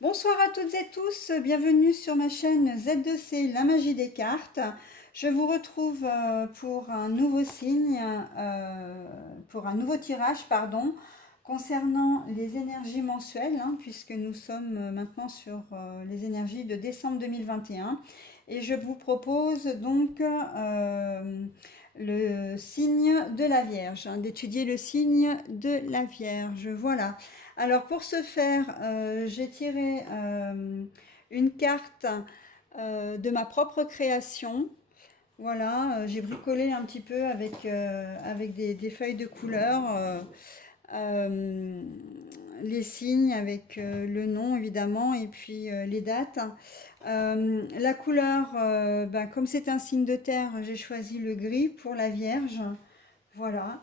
Bonsoir à toutes et tous, bienvenue sur ma chaîne Z2C, la magie des cartes. Je vous retrouve pour un nouveau signe, pour un nouveau tirage, pardon, concernant les énergies mensuelles, puisque nous sommes maintenant sur les énergies de décembre 2021. Et je vous propose donc le signe de la Vierge, d'étudier le signe de la Vierge. Voilà. Alors pour ce faire, j'ai tiré une carte de ma propre création. Voilà, j'ai bricolé un petit peu avec des feuilles de couleur, euh, les signes avec le nom évidemment et puis les dates. La couleur, comme c'est un signe de terre, j'ai choisi le gris pour la Vierge. Voilà.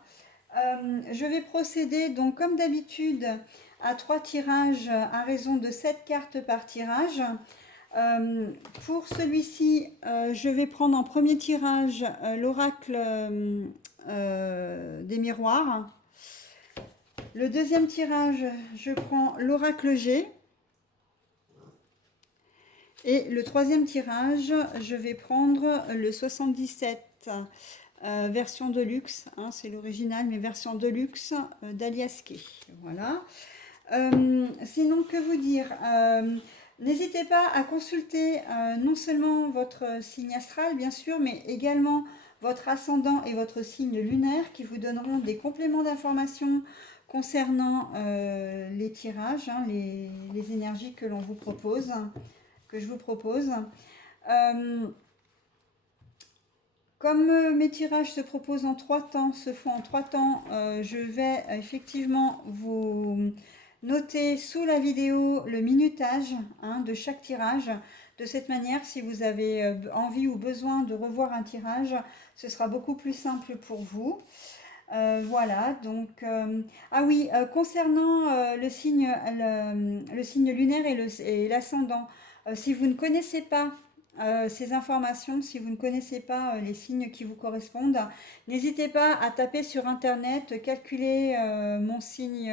Je vais procéder donc comme d'habitude à 3 tirages à raison de 7 cartes par tirage. Euh, pour celui-ci, je vais prendre en premier tirage l'oracle des miroirs. Le deuxième tirage, je prends l'oracle G. Et le troisième tirage, je vais prendre le 77 version de luxe, c'est l'original, mais version de luxe d'Alias Kay. Voilà. Sinon, que vous dire n'hésitez pas à consulter non seulement votre signe astral, bien sûr, mais également votre ascendant et votre signe lunaire qui vous donneront des compléments d'informations concernant les tirages, les énergies que l'on vous propose, que je vous propose. Euh, Comme mes tirages se proposent en 3 temps, se font en 3 temps, je vais effectivement vous noter sous la vidéo le minutage de chaque tirage. De cette manière, si vous avez envie ou besoin de revoir un tirage, ce sera beaucoup plus simple pour vous. Voilà, donc... ah oui, concernant le signe lunaire et l'ascendant, si vous ne connaissez pas ces informations, si vous ne connaissez pas les signes qui vous correspondent, n'hésitez pas à taper sur Internet, calculer mon signe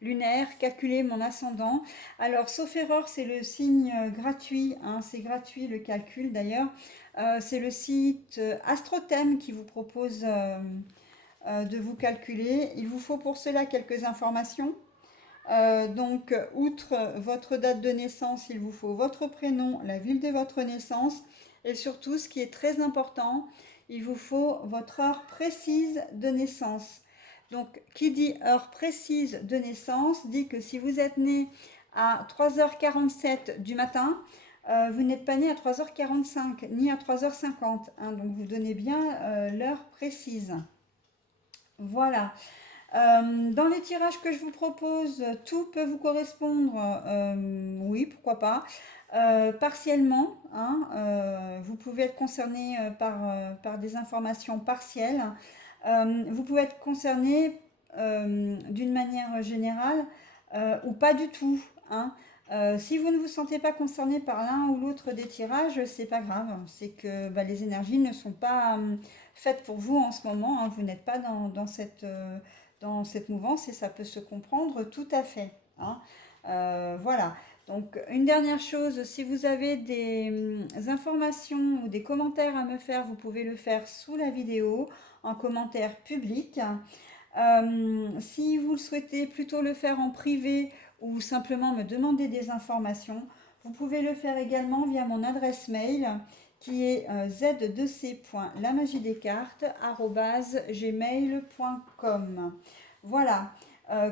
lunaire, calculer mon ascendant. Alors, sauf erreur, c'est le signe gratuit, c'est gratuit le calcul d'ailleurs. C'est le site Astrothème qui vous propose de vous calculer. Il vous faut pour cela quelques informations. Donc, outre votre date de naissance, il vous faut votre prénom, la ville de votre naissance et surtout, ce qui est très important, il vous faut votre heure précise de naissance. Donc, qui dit heure précise de naissance dit que si vous êtes né à 3h47 du matin, vous n'êtes pas né à 3h45 ni à 3h50. Donc, vous donnez bien l'heure précise. Voilà. Dans les tirages que je vous propose, tout peut vous correspondre, oui, pourquoi pas. Partiellement, vous pouvez être concerné par des informations partielles. Vous pouvez être concerné d'une manière générale ou pas du tout. Si vous ne vous sentez pas concerné par l'un ou l'autre des tirages, c'est pas grave. C'est que les énergies ne sont pas faites pour vous en ce moment. Vous n'êtes pas dans cette mouvance et ça peut se comprendre tout à fait. Voilà. Donc une dernière chose, si vous avez des informations ou des commentaires à me faire, vous pouvez le faire sous la vidéo en commentaire public. Si vous le souhaitez plutôt le faire en privé ou simplement me demander des informations, vous pouvez le faire également via mon adresse mail qui est z2c.lamagiedescartes@gmail.com. Voilà.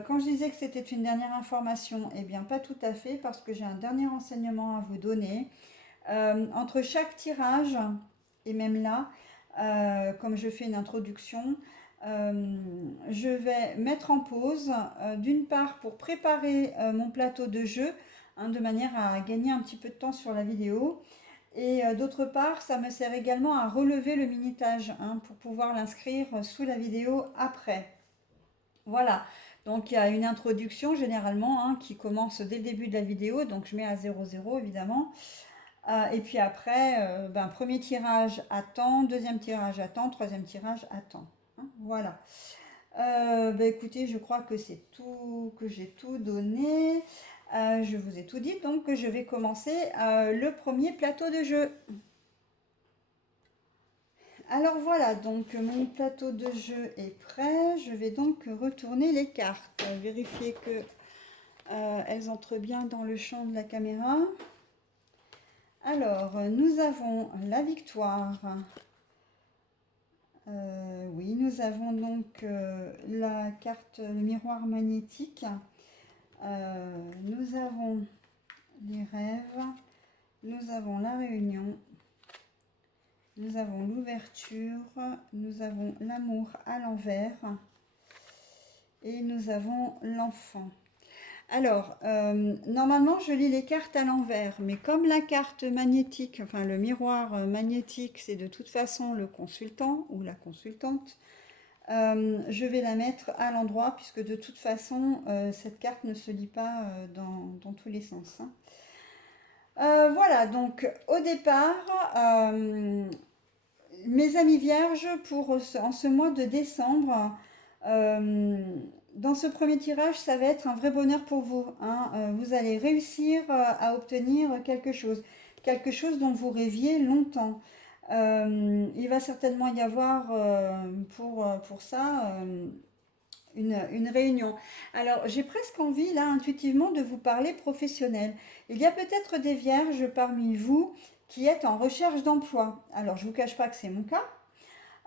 Quand je disais que c'était une dernière information, eh bien pas tout à fait parce que j'ai un dernier renseignement à vous donner. Entre chaque tirage, et même là, comme je fais une introduction, je vais mettre en pause, d'une part pour préparer mon plateau de jeu, de manière à gagner un petit peu de temps sur la vidéo, et d'autre part, ça me sert également à relever le minutage pour pouvoir l'inscrire sous la vidéo après. Voilà, donc il y a une introduction généralement qui commence dès le début de la vidéo, donc je mets à 00 évidemment. Et puis après, premier tirage à temps, deuxième tirage à temps, troisième tirage à temps. Voilà. Écoutez, je crois que c'est tout, que j'ai tout donné. Je vous ai tout dit, donc je vais commencer le premier plateau de jeu. Alors voilà, donc mon plateau de jeu est prêt. Je vais donc retourner les cartes, vérifier que elles entrent bien dans le champ de la caméra. Alors, nous avons la victoire. Oui, nous avons donc la carte, le miroir magnétique. Nous avons les rêves. Nous avons la réunion. Nous avons l'ouverture. Nous avons l'amour à l'envers. Et nous avons l'enfant. Alors, normalement, je lis les cartes à l'envers, mais comme la carte magnétique, enfin le miroir magnétique, c'est de toute façon le consultant ou la consultante, je vais la mettre à l'endroit, puisque de toute façon, cette carte ne se lit pas dans tous les sens, hein. Voilà, donc au départ, mes amis vierges, en ce mois de décembre, euh, dans ce premier tirage, ça va être un vrai bonheur pour vous, hein. Vous allez réussir à obtenir quelque chose dont vous rêviez longtemps. Il va certainement y avoir pour ça une réunion. Alors, j'ai presque envie, là, intuitivement, de vous parler professionnel. Il y a peut-être des vierges parmi vous qui êtes en recherche d'emploi. Alors, je ne vous cache pas que c'est mon cas.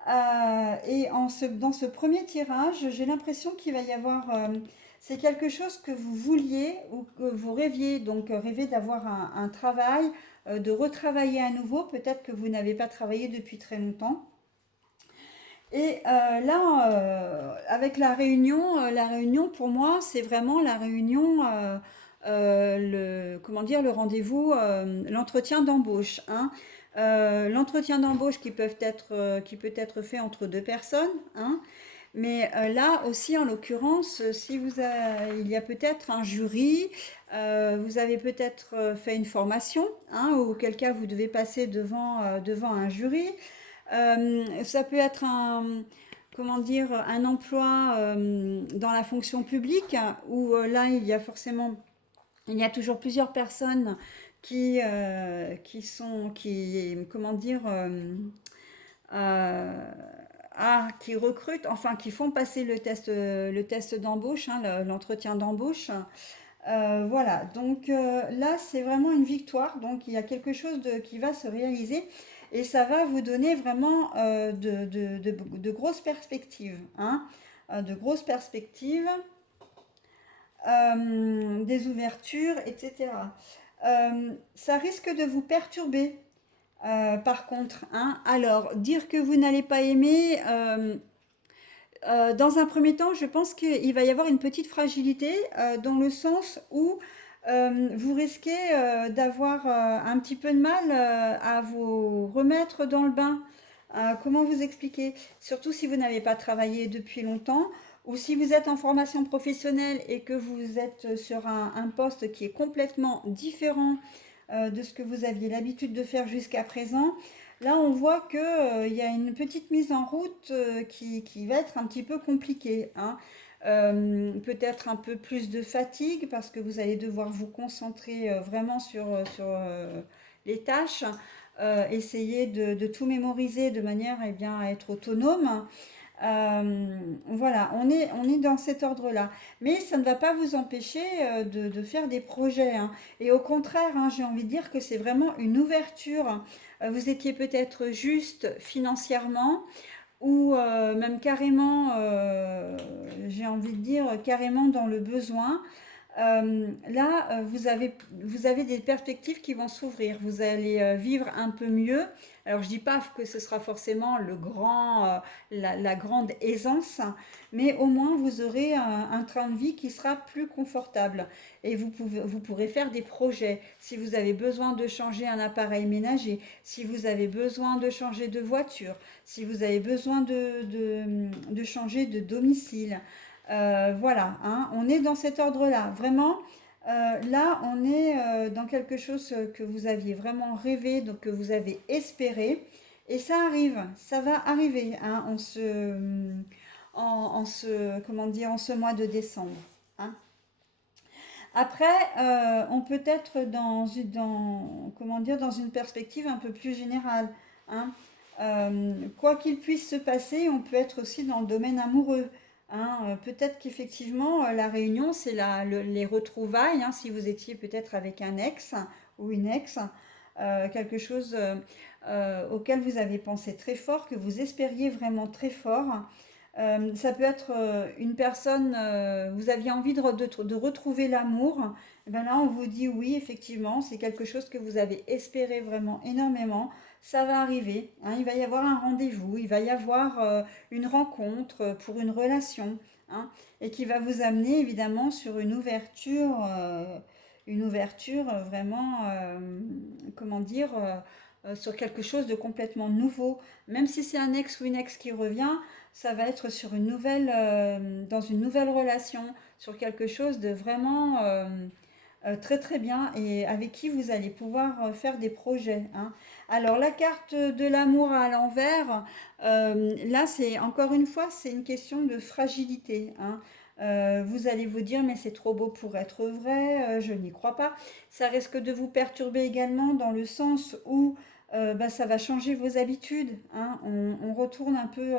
Dans ce premier tirage, j'ai l'impression qu'il va y avoir, c'est quelque chose que vous vouliez ou que vous rêviez, donc rêver d'avoir un travail, de retravailler à nouveau, peut-être que vous n'avez pas travaillé depuis très longtemps. Et là, avec la réunion pour moi, c'est vraiment la réunion, comment dire, le rendez-vous, l'entretien d'embauche, hein. L'entretien d'embauche qui peut être fait entre deux personnes, hein. Mais là aussi, en l'occurrence, si il y a peut-être un jury, vous avez peut-être fait une formation, hein, auquel cas vous devez passer devant un jury. Ça peut être comment dire, un emploi dans la fonction publique où là, il y a toujours plusieurs personnes comment dire, euh, qui recrutent, enfin qui font passer le test d'embauche, hein, l'entretien d'embauche. Voilà, donc là c'est vraiment une victoire, donc il y a quelque chose qui va se réaliser et ça va vous donner vraiment de grosses perspectives, hein, de grosses perspectives, des ouvertures, etc. Ça risque de vous perturber par contre, hein. Alors, dire que vous n'allez pas aimer, dans un premier temps, je pense qu'il va y avoir une petite fragilité dans le sens où vous risquez d'avoir un petit peu de mal à vous remettre dans le bain. Comment vous expliquer? Surtout si vous n'avez pas travaillé depuis longtemps ou si vous êtes en formation professionnelle et que vous êtes sur un poste qui est complètement différent de ce que vous aviez l'habitude de faire jusqu'à présent. Là, on voit qu'il y a une petite mise en route qui va être un petit peu compliquée, hein. Peut-être un peu plus de fatigue parce que vous allez devoir vous concentrer vraiment sur les tâches, essayer de tout mémoriser de manière eh bien, à être autonome. Voilà, on est dans cet ordre-là. Mais ça ne va pas vous empêcher de faire des projets, hein. Et au contraire, hein, j'ai envie de dire que c'est vraiment une ouverture. Vous étiez peut-être juste financièrement ou même carrément, j'ai envie de dire, carrément dans le besoin. Là, vous avez des perspectives qui vont s'ouvrir. Vous allez vivre un peu mieux. Alors, je dis pas que ce sera forcément la grande aisance, mais au moins vous aurez un train de vie qui sera plus confortable. Et vous pourrez faire des projets. Si vous avez besoin de changer un appareil ménager, si vous avez besoin de changer de voiture, si vous avez besoin de changer de domicile. Voilà, hein, on est dans cet ordre-là. Vraiment, là, on est dans quelque chose que vous aviez vraiment rêvé, donc que vous avez espéré. Et ça arrive, ça va arriver, hein, comment dire, en ce mois de décembre, hein. Après, on peut être comment dire, dans une perspective un peu plus générale, hein. Quoi qu'il puisse se passer, on peut être aussi dans le domaine amoureux, hein. Peut-être qu'effectivement, la réunion, c'est les retrouvailles, hein, si vous étiez peut-être avec un ex ou une ex, quelque chose auquel vous avez pensé très fort, que vous espériez vraiment très fort. Ça peut être une personne, vous aviez envie de retrouver l'amour. Et ben là, on vous dit oui, effectivement, c'est quelque chose que vous avez espéré vraiment énormément. Ça va arriver, hein, il va y avoir un rendez-vous, il va y avoir une rencontre pour une relation, hein, et qui va vous amener évidemment sur une ouverture vraiment, comment dire, sur quelque chose de complètement nouveau. Même si c'est un ex ou une ex qui revient, ça va être sur dans une nouvelle relation, sur quelque chose de vraiment très très bien et avec qui vous allez pouvoir faire des projets, hein. Alors la carte de l'amour à l'envers, là c'est encore une fois c'est une question de fragilité, hein. Vous allez vous dire mais c'est trop beau pour être vrai, je n'y crois pas. Ça risque de vous perturber également dans le sens où bah, ça va changer vos habitudes, hein. On retourne un peu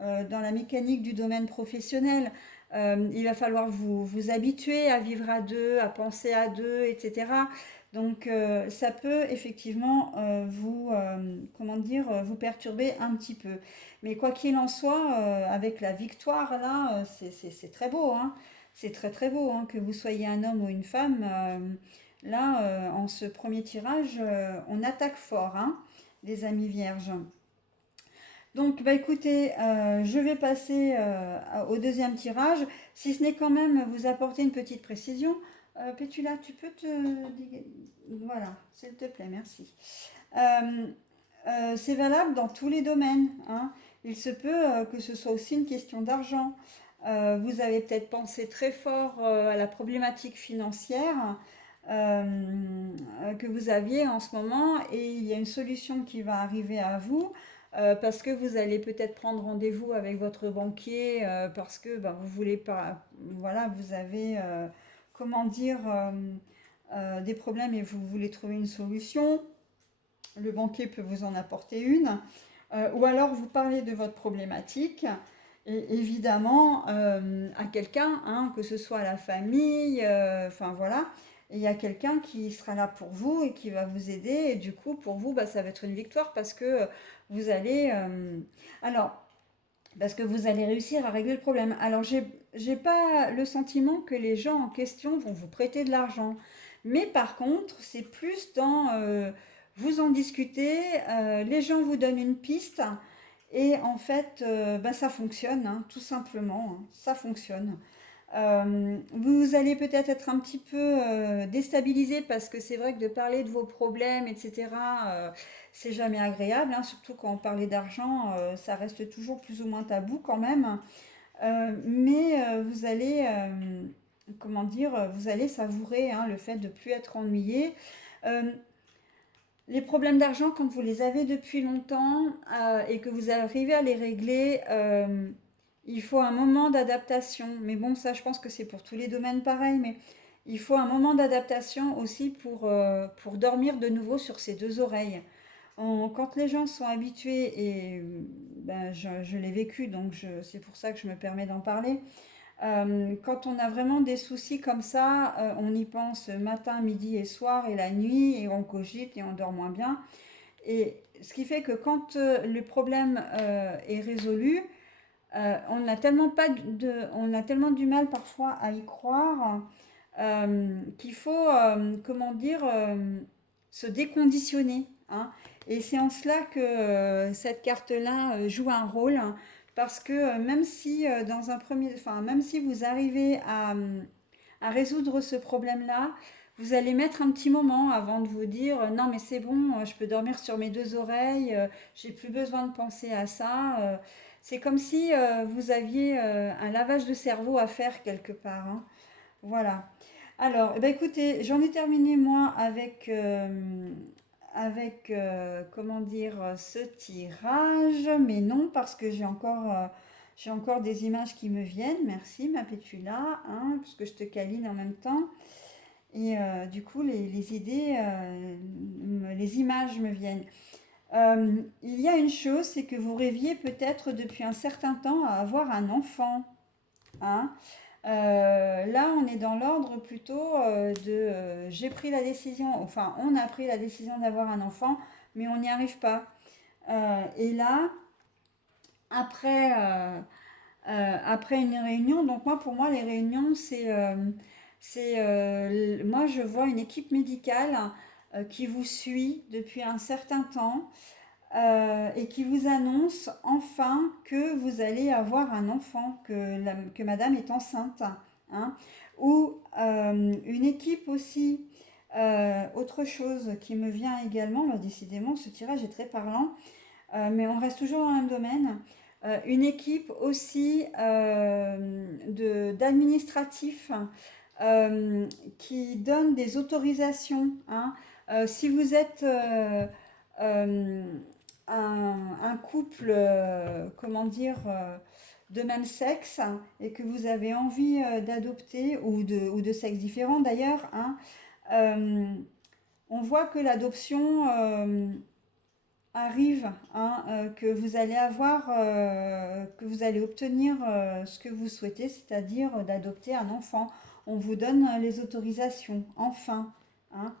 dans la mécanique du domaine professionnel. Il va falloir vous habituer à vivre à deux, à penser à deux, etc. Donc ça peut effectivement comment dire, vous perturber un petit peu. Mais quoi qu'il en soit, avec la victoire là, c'est très beau, hein. C'est très très beau, hein, que vous soyez un homme ou une femme. Là, en ce premier tirage, on attaque fort, hein, les amis vierges. Donc, bah écoutez, je vais passer au deuxième tirage, si ce n'est quand même vous apporter une petite précision. Pétula, tu peux Voilà, s'il te plaît, merci. Euh, c'est valable dans tous les domaines, hein. Il se peut que ce soit aussi une question d'argent. Vous avez peut-être pensé très fort à la problématique financière que vous aviez en ce moment et il y a une solution qui va arriver à vous parce que vous allez peut-être prendre rendez-vous avec votre banquier parce que ben, vous voulez pas, voilà, vous avez, comment dire, des problèmes et vous voulez trouver une solution. Le banquier peut vous en apporter une. Ou alors vous parlez de votre problématique et évidemment à quelqu'un, hein, que ce soit la famille, enfin voilà, et il y a quelqu'un qui sera là pour vous et qui va vous aider et du coup pour vous bah, ça va être une victoire parce que vous allez alors parce que vous allez réussir à régler le problème. Alors j'ai pas le sentiment que les gens en question vont vous prêter de l'argent, mais par contre c'est plus dans vous en discutez, les gens vous donnent une piste et en fait, bah, ça fonctionne, hein, tout simplement, hein, ça fonctionne. Vous allez peut-être être un petit peu déstabilisé parce que c'est vrai que de parler de vos problèmes, etc., c'est jamais agréable, hein, surtout quand on parlait d'argent, ça reste toujours plus ou moins tabou quand même. Mais vous allez, comment dire, vous allez savourer, hein, le fait de ne plus être ennuyé. Euh, les problèmes d'argent, quand vous les avez depuis longtemps et que vous arrivez à les régler, il faut un moment d'adaptation. Mais bon, ça, je pense que c'est pour tous les domaines pareil. Mais il faut un moment d'adaptation aussi pour dormir de nouveau sur ses deux oreilles. Quand les gens sont habitués, et ben, je l'ai vécu, donc c'est pour ça que je me permets d'en parler. Quand on a vraiment des soucis comme ça, on y pense matin, midi et soir et la nuit et on cogite et on dort moins bien. Et ce qui fait que quand le problème est résolu, on a tellement du mal parfois à y croire qu'il faut, comment dire, se déconditionner, hein. Et c'est en cela que cette carte-là joue un rôle, hein, parce que même si dans un premier, enfin même si vous arrivez à résoudre ce problème-là, vous allez mettre un petit moment avant de vous dire non mais c'est bon, je peux dormir sur mes deux oreilles, j'ai plus besoin de penser à ça. C'est comme si vous aviez un lavage de cerveau à faire quelque part, hein. Voilà. Alors, eh ben, écoutez, j'en ai terminé moi comment dire, ce tirage, mais non parce que j'ai encore J'ai encore des images qui me viennent. Merci, ma Pétula, hein, parce que je te câline en même temps. Et du coup, les idées, les images me viennent. Il y a une chose, c'est que vous rêviez peut-être depuis un certain temps à avoir un enfant, hein. Là, on est dans l'ordre plutôt j'ai pris la décision, enfin, on a pris la décision d'avoir un enfant, mais on n'y arrive pas. Et là, après, après une réunion, donc moi, pour moi, les réunions, moi, je vois une équipe médicale qui vous suit depuis un certain temps et qui vous annonce enfin que vous allez avoir un enfant, que madame est enceinte, hein. Ou une équipe aussi, autre chose qui me vient également, là, décidément ce tirage est très parlant, mais on reste toujours dans le même domaine. Une équipe aussi d'administratifs qui donne des autorisations, hein. Si vous êtes euh, un couple, comment dire, de même sexe et que vous avez envie d'adopter ou de sexe différent d'ailleurs, hein, euh, on voit que l'adoption arrive, hein, que vous allez avoir, que vous allez obtenir ce que vous souhaitez, c'est-à-dire d'adopter un enfant. On vous donne les autorisations, enfin, hein.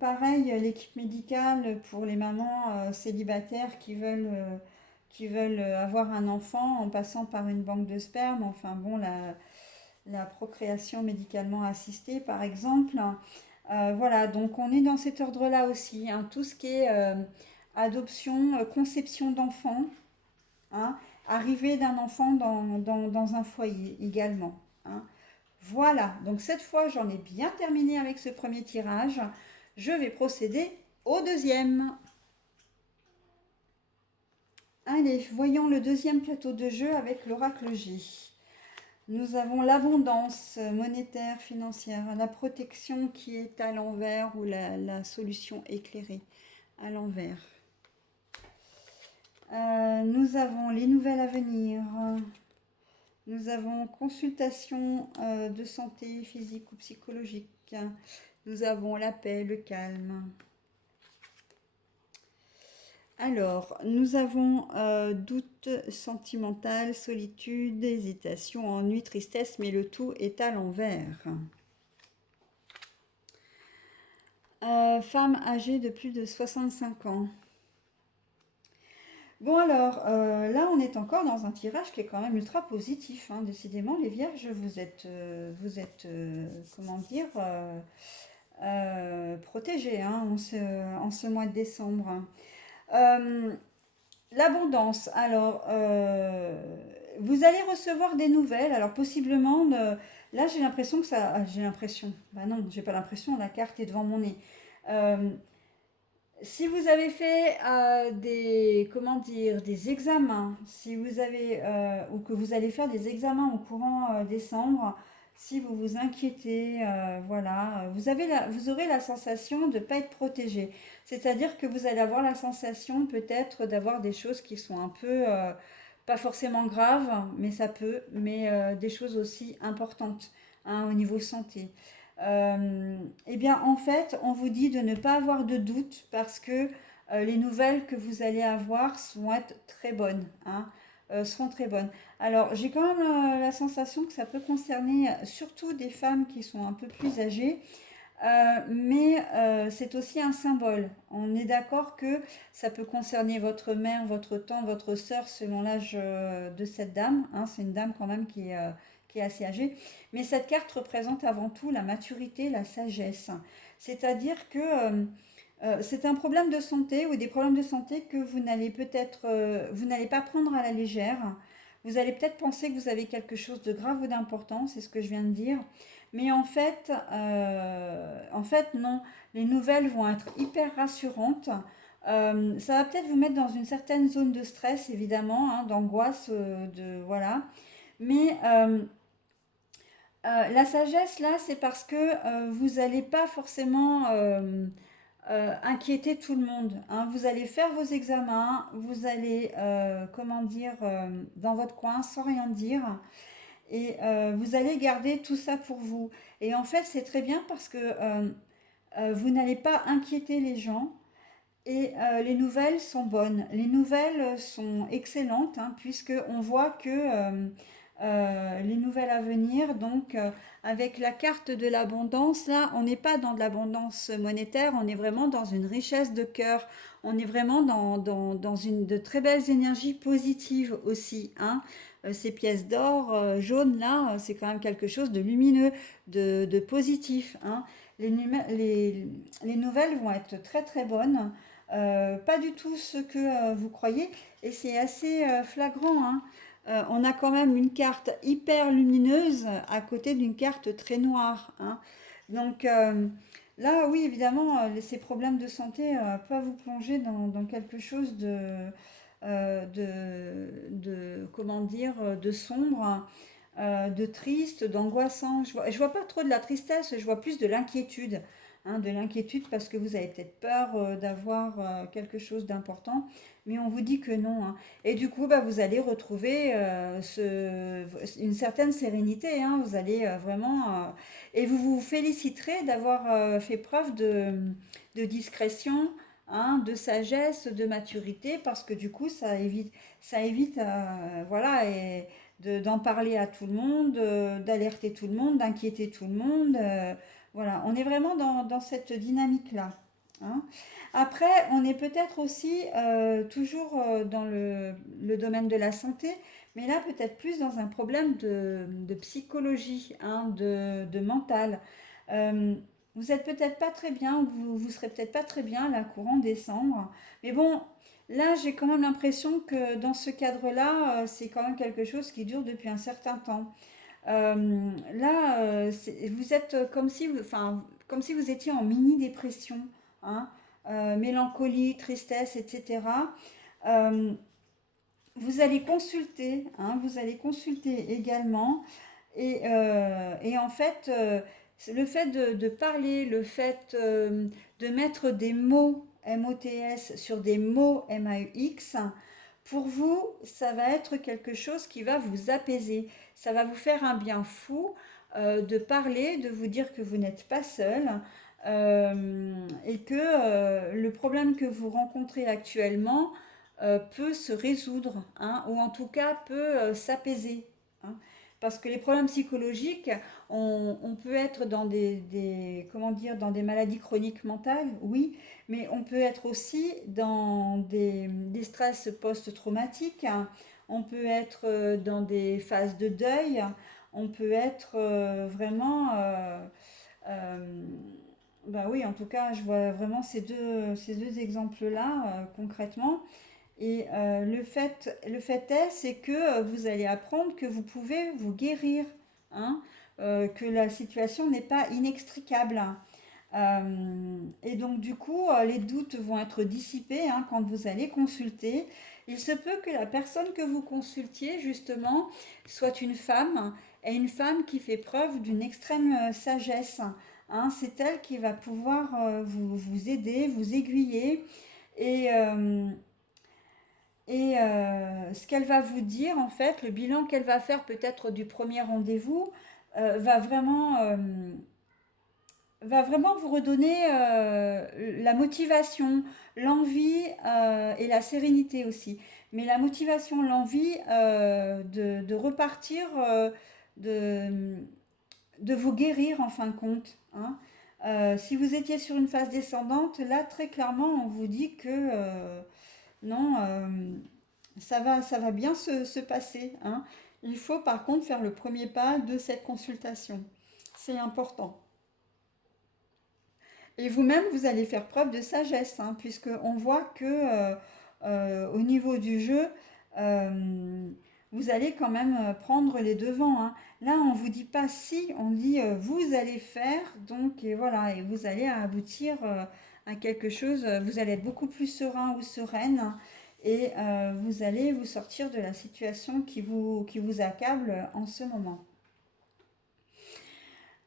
Pareil, l'équipe médicale pour les mamans célibataires qui veulent avoir un enfant en passant par une banque de sperme, enfin bon, la procréation médicalement assistée par exemple. Voilà, donc on est dans cet ordre-là aussi, hein, tout ce qui est adoption, conception d'enfant, hein, arrivée d'un enfant dans un foyer également, hein. Voilà, donc cette fois j'en ai bien terminé avec ce premier tirage. Je vais procéder au deuxième. Allez, voyons le deuxième plateau de jeu avec l'oracle J. Nous avons l'abondance monétaire, financière, la protection qui est à l'envers ou la solution éclairée à l'envers. Nous avons les nouvelles à venir. Nous avons consultation de santé physique ou psychologique. Nous avons la paix, le calme. Alors, nous avons doute sentimental, solitude, hésitation, ennui, tristesse, mais le tout est à l'envers. Femme âgée de plus de 65 ans. Bon alors, là on est encore dans un tirage qui est quand même ultra positif, hein. Décidément les vierges, vous êtes comment dire, protégés, hein, en ce mois de décembre. Euh, L'abondance, alors vous allez recevoir des nouvelles, alors possiblement, là j'ai l'impression que ça, j'ai l'impression, bah non, j'ai pas l'impression, la carte est devant mon nez. Euh, Si vous avez fait comment dire, des examens, si vous avez, ou que vous allez faire des examens au courant décembre, si vous vous inquiétez, voilà, vous aurez la sensation de ne pas être protégé. C'est-à-dire que vous allez avoir la sensation peut-être d'avoir des choses qui sont un peu, pas forcément graves, mais ça peut, mais des choses aussi importantes, hein, au niveau santé. Eh bien, en fait, on vous dit de ne pas avoir de doute parce que les nouvelles que vous allez avoir vont être très bonnes, hein, seront très bonnes. Alors, j'ai quand même la sensation que ça peut concerner surtout des femmes qui sont un peu plus âgées, mais c'est aussi un symbole. On est d'accord que ça peut concerner votre mère, votre tante, votre sœur selon l'âge de cette dame, hein. C'est une dame quand même qui est assez âgée. Mais cette carte représente avant tout la maturité, la sagesse. C'est-à-dire que c'est un problème de santé ou des problèmes de santé que vous n'allez peut-être, vous n'allez pas prendre à la légère. Vous allez peut-être penser que vous avez quelque chose de grave ou d'important, c'est ce que je viens de dire. Mais en fait, non. Les nouvelles vont être hyper rassurantes. Ça va peut-être vous mettre dans une certaine zone de stress, évidemment, hein, d'angoisse, voilà. Mais la sagesse, là, c'est parce que vous n'allez pas forcément inquiéter tout le monde, hein. Vous allez faire vos examens, vous allez, comment dire, dans votre coin sans rien dire. Et vous allez garder tout ça pour vous. Et en fait, c'est très bien parce que vous n'allez pas inquiéter les gens. Et les nouvelles sont bonnes. Les nouvelles sont excellentes, hein, puisque on voit que les nouvelles à venir, donc avec la carte de l'abondance, là, on n'est pas dans de l'abondance monétaire, on est vraiment dans une richesse de cœur. On est vraiment dans une de très belles énergies positives aussi, hein. Ces pièces d'or jaunes là, c'est quand même quelque chose de lumineux, de positif, hein. Les, les nouvelles vont être très très bonnes. Pas du tout ce que vous croyez, et c'est assez flagrant, hein. On a quand même une carte hyper lumineuse à côté d'une carte très noire, hein. Donc là, oui, évidemment, ces problèmes de santé peuvent vous plonger dans quelque chose comment dire, de sombre, de triste, d'angoissant. Je vois pas trop de la tristesse, je vois plus de l'inquiétude, hein, de l'inquiétude parce que vous avez peut-être peur d'avoir quelque chose d'important, mais on vous dit que non, hein. Et du coup, bah, vous allez retrouver une certaine sérénité, hein. Vous allez et vous vous féliciterez d'avoir fait preuve de discrétion, hein, de sagesse, de maturité, parce que du coup, ça évite, voilà, et d'en parler à tout le monde, d'alerter tout le monde, d'inquiéter tout le monde. Voilà, on est vraiment dans cette dynamique-là, hein. Après, on est peut-être aussi toujours dans le domaine de la santé, mais là peut-être plus dans un problème de psychologie, hein, de mental. Euh, vous êtes peut-être pas très bien, vous serez peut-être pas très bien là courant décembre, mais bon, là j'ai quand même l'impression que dans ce cadre-là, c'est quand même quelque chose qui dure depuis un certain temps. Là, vous êtes comme si enfin, comme si vous étiez en mini-dépression, hein, mélancolie, tristesse, etc. Euh, vous allez consulter, hein, vous allez consulter également. Et en fait, le fait de parler, le fait de mettre des mots MOTS sur des mots MAUX, pour vous, ça va être quelque chose qui va vous apaiser. Ça va vous faire un bien fou de parler, de vous dire que vous n'êtes pas seul, et que le problème que vous rencontrez actuellement peut se résoudre, hein, ou en tout cas peut s'apaiser, hein. Parce que les problèmes psychologiques, on peut être dans comment dire, dans des maladies chroniques mentales, oui, mais on peut être aussi dans des stress post-traumatiques, hein. On peut être dans des phases de deuil, on peut être vraiment... euh, bah oui, en tout cas, je vois vraiment ces deux exemples-là concrètement. Et le fait est, c'est que vous allez apprendre que vous pouvez vous guérir, hein, que la situation n'est pas inextricable. Et donc du coup, les doutes vont être dissipés, hein, quand vous allez consulter. Il se peut que la personne que vous consultiez, justement, soit une femme, et une femme qui fait preuve d'une extrême sagesse, hein. C'est elle qui va pouvoir vous aider, vous aiguiller. Et, ce qu'elle va vous dire, en fait, le bilan qu'elle va faire peut-être du premier rendez-vous, euh, va vraiment, euh, va vraiment vous redonner la motivation, l'envie et la sérénité aussi. Mais la motivation, l'envie de repartir, de, de vous guérir en fin de compte, hein. Si vous étiez sur une phase descendante, là très clairement on vous dit que non, ça va bien se passer, hein. Il faut par contre faire le premier pas de cette consultation. C'est important. Et vous-même, vous allez faire preuve de sagesse, hein, puisqu'on voit que au niveau du jeu, euh, vous allez quand même prendre les devants, hein. Là, on ne vous dit pas si, on dit vous allez faire, donc et voilà, et vous allez aboutir à quelque chose, vous allez être beaucoup plus serein ou sereine, et vous allez vous sortir de la situation qui vous accable en ce moment.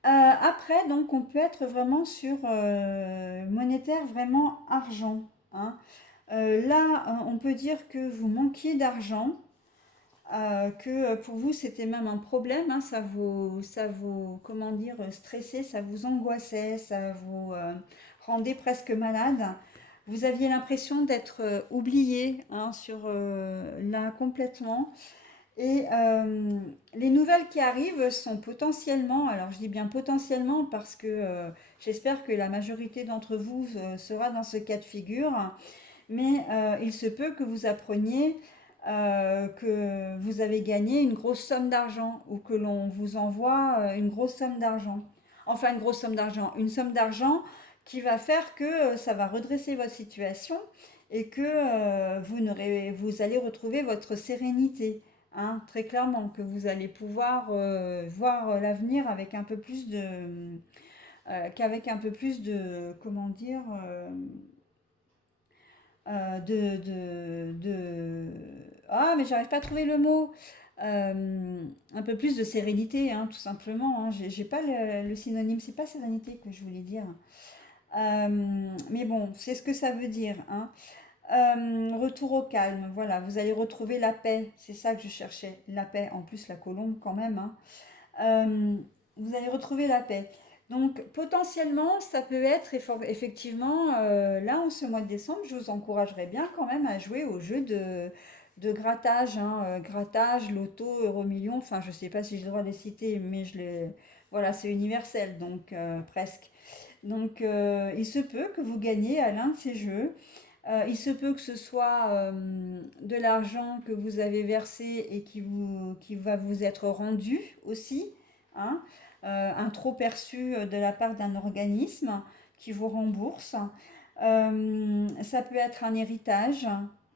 Après, donc, on peut être vraiment sur monétaire, vraiment argent, hein. Là, on peut dire que vous manquiez d'argent, que pour vous, c'était même un problème, hein, comment dire, stressait, ça vous angoissait, ça vous rendait presque malade. Vous aviez l'impression d'être oublié, hein, là complètement. Et les nouvelles qui arrivent sont potentiellement, alors je dis bien potentiellement parce que j'espère que la majorité d'entre vous sera dans ce cas de figure, mais il se peut que vous appreniez que vous avez gagné une grosse somme d'argent ou que l'on vous envoie une grosse somme d'argent. Enfin, une grosse somme d'argent, une somme d'argent qui va faire que ça va redresser votre situation et que vous allez retrouver votre sérénité. Hein, très clairement, que vous allez pouvoir voir l'avenir avec un peu plus qu'avec un peu plus de, comment dire, ah, mais j'arrive pas à trouver le mot. Un peu plus de sérénité, hein, tout simplement. Hein. J'ai pas le synonyme, c'est pas sérénité que je voulais dire. Mais bon, c'est ce que ça veut dire. Hein. Retour au calme, voilà, vous allez retrouver la paix, c'est ça que je cherchais, la paix, en plus la colombe quand même, hein. Euh, vous allez retrouver la paix. Donc potentiellement, ça peut être effectivement, là en ce mois de décembre, je vous encouragerais bien quand même à jouer au jeu de grattage, hein, grattage, loto, euro-million, enfin je ne sais pas si j'ai le droit de les citer, mais voilà, c'est universel, donc presque. Donc il se peut que vous gagniez à l'un de ces jeux. Il se peut que ce soit de l'argent que vous avez versé et qui va vous être rendu aussi, hein, un trop perçu de la part d'un organisme qui vous rembourse. Ça peut être un héritage,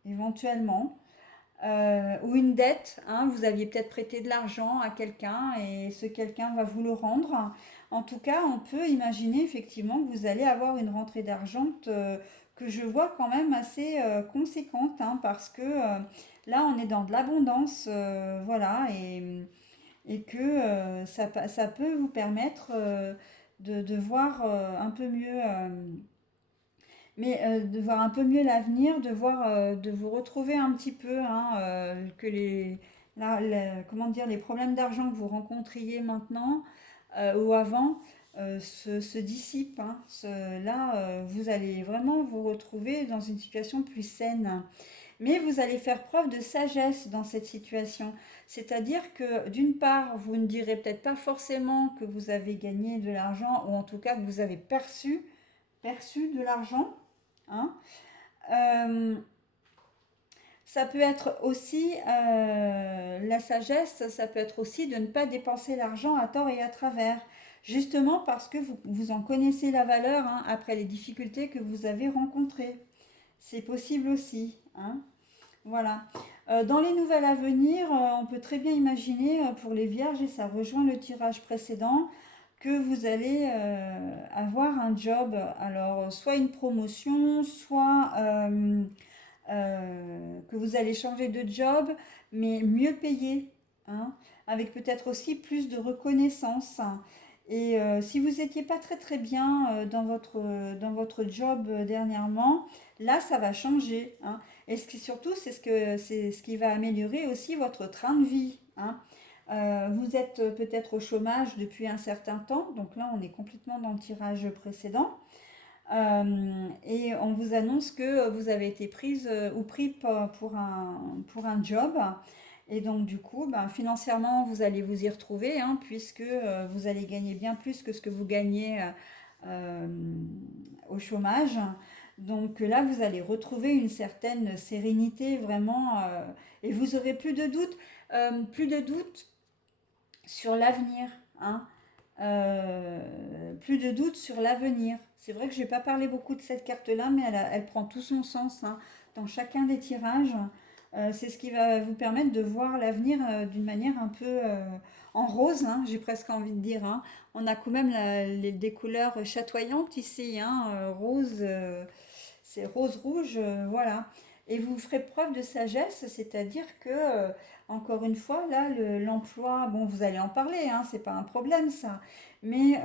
éventuellement, ou une dette, hein, vous aviez peut-être prêté de l'argent à quelqu'un et ce quelqu'un va vous le rendre. En tout cas, on peut imaginer effectivement que vous allez avoir une rentrée d'argent que je vois quand même assez conséquente, hein, parce que là, on est dans de l'abondance, voilà, et que ça peut vous permettre de voir un peu mieux. Mais de voir un peu mieux l'avenir, de vous retrouver un petit peu, hein, que comment dire, les problèmes d'argent que vous rencontriez maintenant ou avant se dissipent. Hein. Là, vous allez vraiment vous retrouver dans une situation plus saine. Mais vous allez faire preuve de sagesse dans cette situation. C'est-à-dire que d'une part, vous ne direz peut-être pas forcément que vous avez gagné de l'argent, ou en tout cas que vous avez perçu de l'argent. Hein. Euh, Ça peut être aussi la sagesse, ça peut être aussi de ne pas dépenser l'argent à tort et à travers, justement parce que vous en connaissez la valeur, hein, après les difficultés que vous avez rencontrées. C'est possible aussi. Hein. Voilà. Dans les nouvelles à venir, on peut très bien imaginer pour les vierges, et ça rejoint le tirage précédent, que vous allez avoir un job, alors soit une promotion, soit que vous allez changer de job, mais mieux payé, hein, avec peut-être aussi plus de reconnaissance. Et si vous n'étiez pas très très bien dans votre job dernièrement, là ça va changer. Hein. Et surtout, c'est ce qui va améliorer aussi votre train de vie. Hein. Vous êtes peut-être au chômage depuis un certain temps, donc là on est complètement dans le tirage précédent. Et on vous annonce que vous avez été prise ou pris pour un job. Et donc du coup, ben, financièrement, vous allez vous y retrouver, hein, puisque vous allez gagner bien plus que ce que vous gagnez euh, au chômage. Donc là, vous allez retrouver une certaine sérénité vraiment, et vous aurez plus de doute sur l'avenir. Hein. Plus de doute sur l'avenir. C'est vrai que je n'ai pas parlé beaucoup de cette carte-là, mais elle prend tout son sens, hein, dans chacun des tirages. C'est ce qui va vous permettre de voir l'avenir d'une manière un peu en rose, hein, j'ai presque envie de dire. Hein. On a quand même des couleurs chatoyantes ici, hein, rose, c'est rose-rouge, voilà. et vous ferez preuve de sagesse, c'est-à-dire que, encore une fois, là, l'emploi, bon, vous allez en parler, hein, c'est pas un problème ça, mais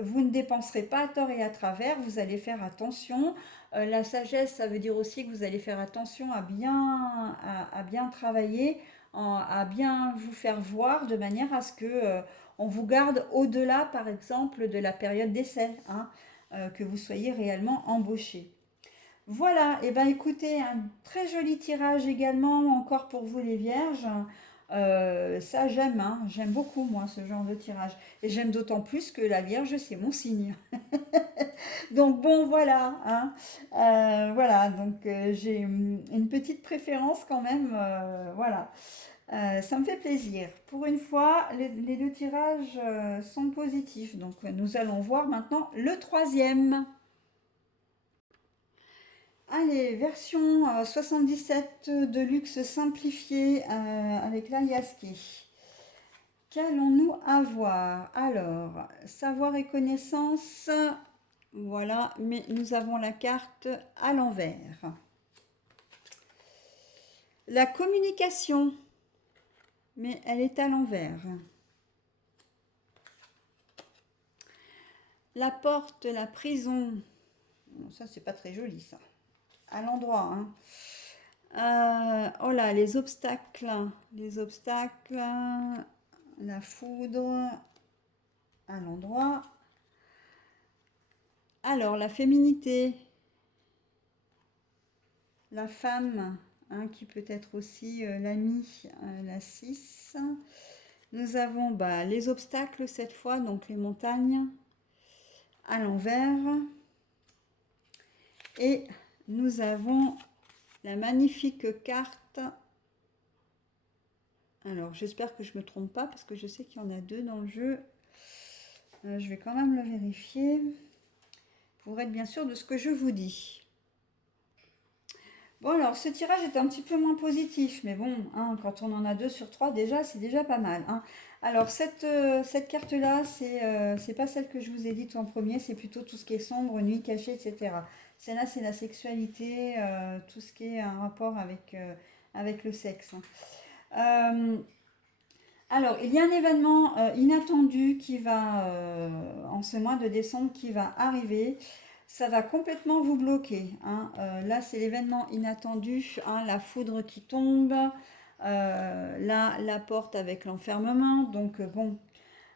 vous ne dépenserez pas à tort et à travers, vous allez faire attention. La sagesse, ça veut dire aussi que vous allez faire attention à bien travailler, à bien vous faire voir de manière à ce que on vous garde au-delà, par exemple, de la période d'essai, hein, que vous soyez réellement embauché. Voilà, et ben écoutez, un très joli tirage également encore pour vous les vierges. Ça j'aime, hein, j'aime beaucoup moi ce genre de tirage. Et j'aime d'autant plus que la vierge c'est mon signe. Donc bon voilà, hein. Voilà, donc j'ai une petite préférence quand même, voilà. Ça me fait plaisir. Pour une fois, les deux tirages sont positifs. Donc nous allons voir maintenant le troisième. Allez, version 77 de luxe simplifiée avec l'Aliaski. Qu'allons-nous avoir? Alors, savoir et connaissance, voilà, mais nous avons la carte à l'envers. La communication, mais elle est à l'envers. La porte, la prison, ça c'est pas très joli ça, à l'endroit, hein. Oh là, les obstacles, la foudre à l'endroit. Alors, la féminité, la femme, hein, qui peut être aussi l'amie, la 6. Nous avons les obstacles cette fois, donc les montagnes à l'envers. Et nous avons la magnifique carte. Alors, j'espère que je ne me trompe pas parce que je sais qu'il y en a deux dans le jeu. Je vais quand même le vérifier pour être bien sûr de ce que je vous dis. Bon, alors, ce tirage est un petit peu moins positif, mais bon, hein, quand on en a 2 sur 3, déjà, c'est déjà pas mal, hein. Alors, cette carte-là, c'est pas celle que je vous ai dite en premier, c'est plutôt tout ce qui est sombre, nuit cachée, etc. Celle-là, c'est la sexualité, tout ce qui est un rapport avec le sexe, hein. Alors, il y a un événement inattendu qui va, en ce mois de décembre, qui va arriver. Ça va complètement vous bloquer, hein. Là, c'est l'événement inattendu, hein, la foudre qui tombe, là, la porte avec l'enfermement. Donc, bon,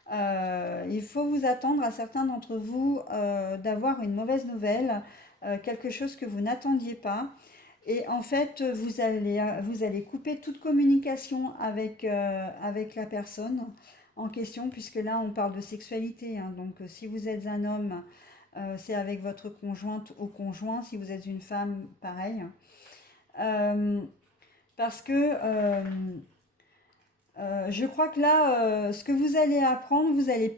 il faut vous attendre à certains d'entre vous d'avoir une mauvaise nouvelle, quelque chose que vous n'attendiez pas. Et en fait, vous allez couper toute communication avec la personne en question, puisque là, on parle de sexualité, hein. Donc, si vous êtes un homme, c'est avec votre conjointe ou conjoint. Si vous êtes une femme, pareil. Parce que je crois que là, ce que vous allez apprendre, vous allez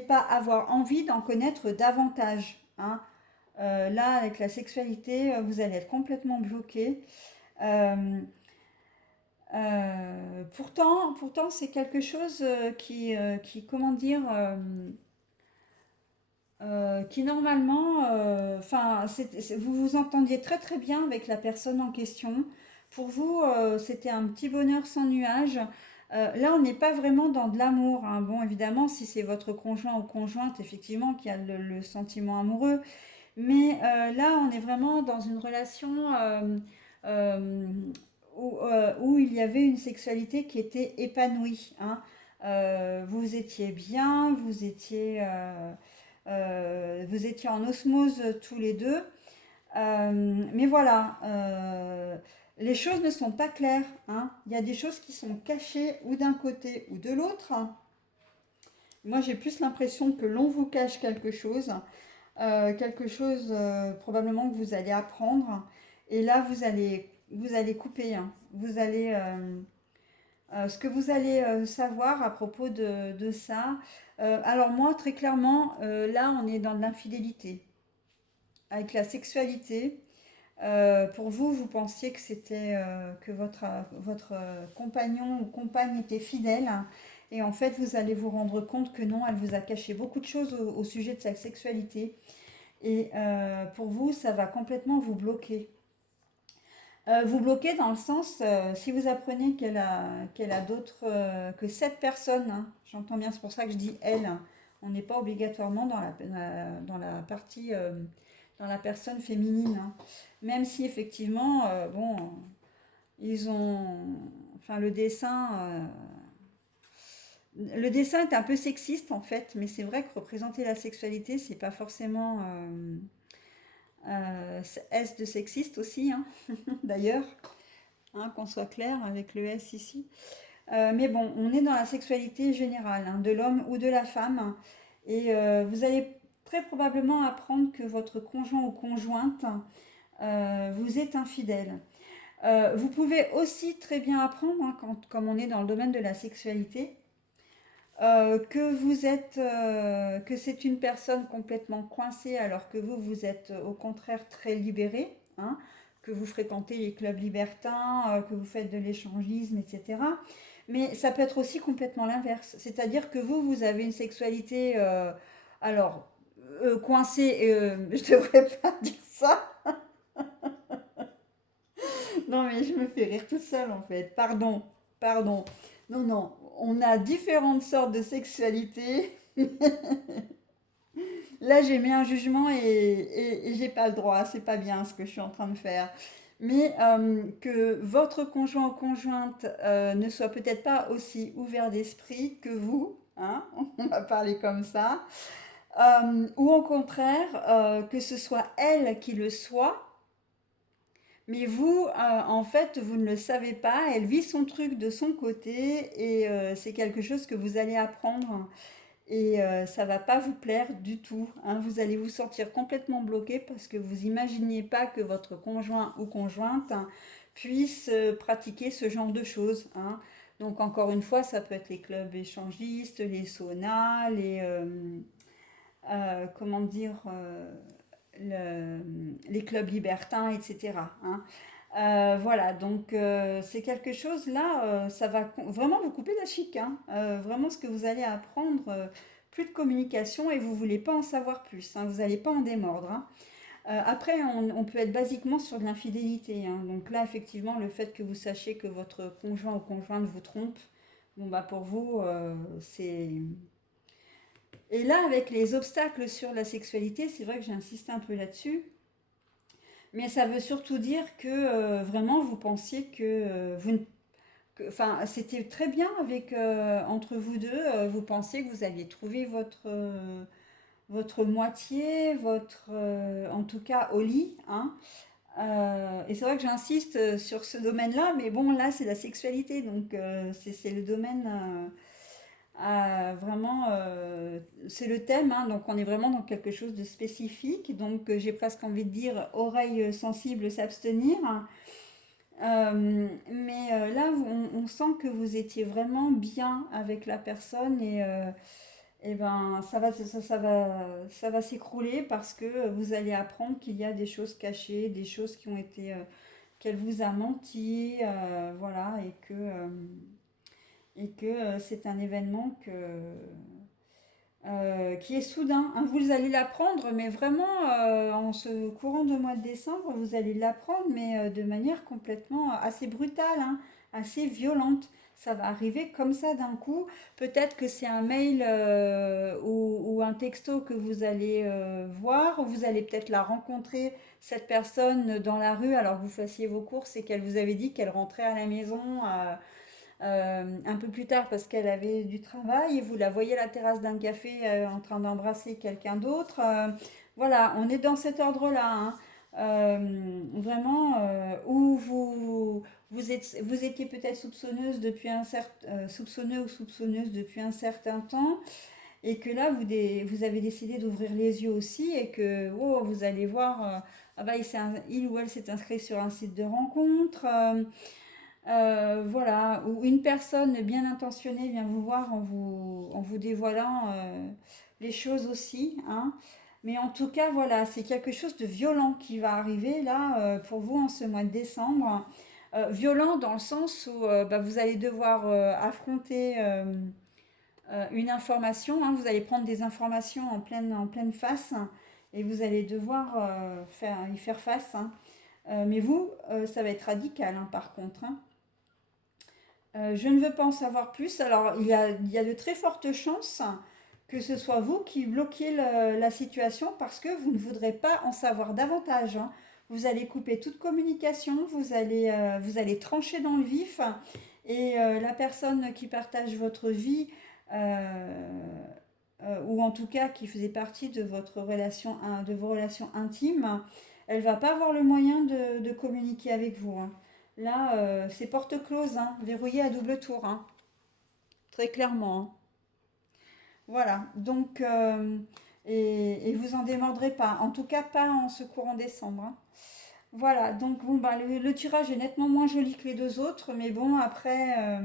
pas avoir envie d'en connaître davantage, hein. Là, avec la sexualité, vous allez être complètement bloqué. Euh, pourtant, c'est quelque chose comment dire, qui normalement, enfin, vous vous entendiez très très bien avec la personne en question. Pour vous, c'était un petit bonheur sans nuage. Là, on n'est pas vraiment dans de l'amour, hein. Bon, évidemment, si c'est votre conjoint ou conjointe, effectivement, qui a le sentiment amoureux. Mais là, on est vraiment dans une relation euh, où il y avait une sexualité qui était épanouie, hein. Vous étiez bien, vous étiez en osmose tous les deux. Mais voilà, les choses ne sont pas claires, hein. Il y a des choses qui sont cachées ou d'un côté ou de l'autre. Moi, j'ai plus l'impression que l'on vous cache quelque chose probablement que vous allez apprendre. Et là, vous allez couper, hein. Ce que vous allez savoir à propos de ça. Alors moi, très clairement, là, on est dans de l'infidélité. Avec la sexualité, pour vous, vous pensiez que c'était que votre compagnon ou compagne était fidèle, hein. Et en fait, vous allez vous rendre compte que non, elle vous a caché beaucoup de choses au sujet de sa sexualité. Et pour vous, ça va complètement vous bloquer. Vous bloquez dans le sens, si vous apprenez qu'elle a d'autres, que 7 personnes, hein, j'entends bien, c'est pour ça que je dis elle, hein, on n'est pas obligatoirement dans la partie, dans la personne féminine, hein. Même si effectivement, bon, ils ont, enfin le dessin est un peu sexiste en fait, mais c'est vrai que représenter la sexualité, c'est pas forcément S de sexiste aussi, hein, d'ailleurs, hein, qu'on soit clair avec le S ici. Mais bon, on est dans la sexualité générale, hein, de l'homme ou de la femme, et vous allez très probablement apprendre que votre conjoint ou conjointe vous est infidèle. Vous pouvez aussi très bien apprendre, hein, comme on est dans le domaine de la sexualité, que c'est une personne complètement coincée alors que vous êtes au contraire très libéré, hein, que vous fréquentez les clubs libertins, que vous faites de l'échangisme, etc. Mais ça peut être aussi complètement l'inverse, c'est-à-dire que vous avez une sexualité, alors, coincée, je devrais pas dire ça, non mais je me fais rire toute seule en fait, pardon, pardon. Non, non, on a différentes sortes de sexualité. Là, j'ai mis un jugement et j'ai pas le droit. C'est pas bien ce que je suis en train de faire. Mais que votre conjoint ou conjointe ne soit peut-être pas aussi ouvert d'esprit que vous, hein, on va parler comme ça, ou au contraire, que ce soit elle qui le soit, mais vous, en fait, vous ne le savez pas. Elle vit son truc de son côté et c'est quelque chose que vous allez apprendre et ça va pas vous plaire du tout, hein. Vous allez vous sentir complètement bloqué parce que vous imaginiez pas que votre conjoint ou conjointe, hein, puisse pratiquer ce genre de choses, hein. Donc encore une fois, ça peut être les clubs échangistes, les saunas, comment dire, les clubs libertins, etc., hein. Voilà, donc c'est quelque chose là, ça va vraiment vous couper la chic, hein. Vraiment ce que vous allez apprendre, plus de communication et vous ne voulez pas en savoir plus, hein, vous n'allez pas en démordre, hein. Après, on peut être basiquement sur de l'infidélité, hein. Donc là, effectivement, le fait que vous sachiez que votre conjoint ou conjointe vous trompe, bon bah pour vous, c'est... Et là, avec les obstacles sur la sexualité, c'est vrai que j'insiste un peu là-dessus, mais ça veut surtout dire que vraiment vous pensiez que vous ne enfin, c'était très bien avec entre vous deux. Vous pensiez que vous aviez trouvé votre moitié, en tout cas au lit, hein. Et c'est vrai que j'insiste sur ce domaine-là, mais bon, là, c'est la sexualité, donc c'est le domaine vraiment, c'est le thème, hein, donc on est vraiment dans quelque chose de spécifique. Donc j'ai presque envie de dire oreille sensible s'abstenir. Mais là, on sent que vous étiez vraiment bien avec la personne et ben ça va s'écrouler parce que vous allez apprendre qu'il y a des choses cachées, des choses qui ont été qu'elle vous a menti, voilà, et que c'est un événement qui est soudain, hein. Vous allez l'apprendre, mais vraiment en ce courant de mois de décembre, vous allez l'apprendre, mais de manière complètement assez brutale, hein, assez violente. Ça va arriver comme ça d'un coup. Peut-être que c'est un mail ou un texto que vous allez voir. Vous allez peut-être la rencontrer, cette personne, dans la rue alors que vous fassiez vos courses et qu'elle vous avait dit qu'elle rentrait à la maison. Un peu plus tard parce qu'elle avait du travail et vous la voyez à la terrasse d'un café en train d'embrasser quelqu'un d'autre. Voilà, on est dans cet ordre-là, hein. Vraiment, où vous étiez peut-être soupçonneuse depuis soupçonneux ou soupçonneuse depuis un certain temps et que là, vous avez décidé d'ouvrir les yeux aussi et que oh, vous allez voir, ah bah, il ou elle s'est inscrit sur un site de rencontre. Voilà, où une personne bien intentionnée vient vous voir en vous dévoilant les choses aussi, hein. Mais en tout cas, voilà, c'est quelque chose de violent qui va arriver là pour vous en ce mois de décembre. Violent dans le sens où bah, vous allez devoir affronter une information, hein. Vous allez prendre des informations en pleine face et vous allez devoir y faire face, hein. Mais vous, ça va être radical, hein, par contre, hein. Je ne veux pas en savoir plus. Alors, il y a de très fortes chances que ce soit vous qui bloquiez la situation parce que vous ne voudrez pas en savoir davantage, hein. Vous allez couper toute communication, vous allez trancher dans le vif et la personne qui partage votre vie, ou en tout cas qui faisait partie de votre relation, de vos relations intimes, elle va pas avoir le moyen de communiquer avec vous, hein. Là, c'est porte close, hein, verrouillé à double tour, hein, très clairement, hein. Voilà, donc, et vous en démordrez pas, en tout cas pas en ce courant décembre, hein. Voilà, donc bon, bah, le tirage est nettement moins joli que les deux autres, mais bon, après,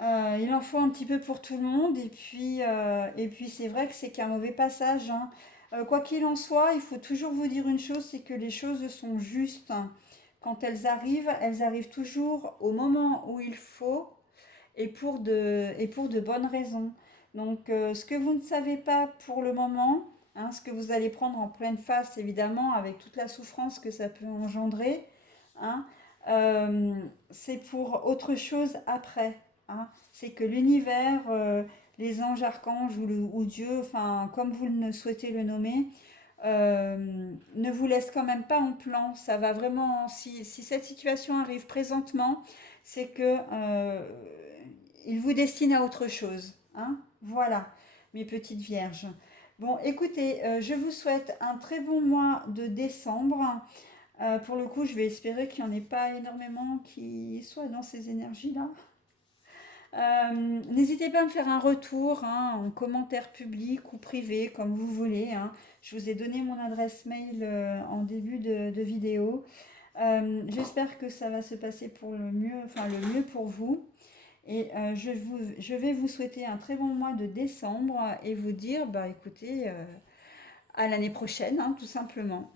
il en faut un petit peu pour tout le monde, et puis c'est vrai que c'est qu'un mauvais passage, hein. Quoi qu'il en soit, il faut toujours vous dire une chose, c'est que les choses sont justes, hein. Quand elles arrivent toujours au moment où il faut et pour de bonnes raisons. Donc, ce que vous ne savez pas pour le moment, hein, ce que vous allez prendre en pleine face, évidemment, avec toute la souffrance que ça peut engendrer, hein, euh, c'est pour autre chose après, hein. C'est que l'univers, les anges, archanges ou Dieu, enfin, comme vous le souhaitez le nommer, ne vous laisse quand même pas en plan. Ça va vraiment, si cette situation arrive présentement, c'est que il vous destine à autre chose, hein. Voilà, mes petites vierges. Bon, écoutez, je vous souhaite un très bon mois de décembre. Pour le coup, je vais espérer qu'il n'y en ait pas énormément qui soient dans ces énergies-là. N'hésitez pas à me faire un retour, hein, en commentaire public ou privé, comme vous voulez, hein. Je vous ai donné mon adresse mail en début de vidéo. J'espère que ça va se passer pour le mieux, enfin le mieux pour vous. Et je vais vous souhaiter un très bon mois de décembre et vous dire, bah écoutez, à l'année prochaine, hein, tout simplement.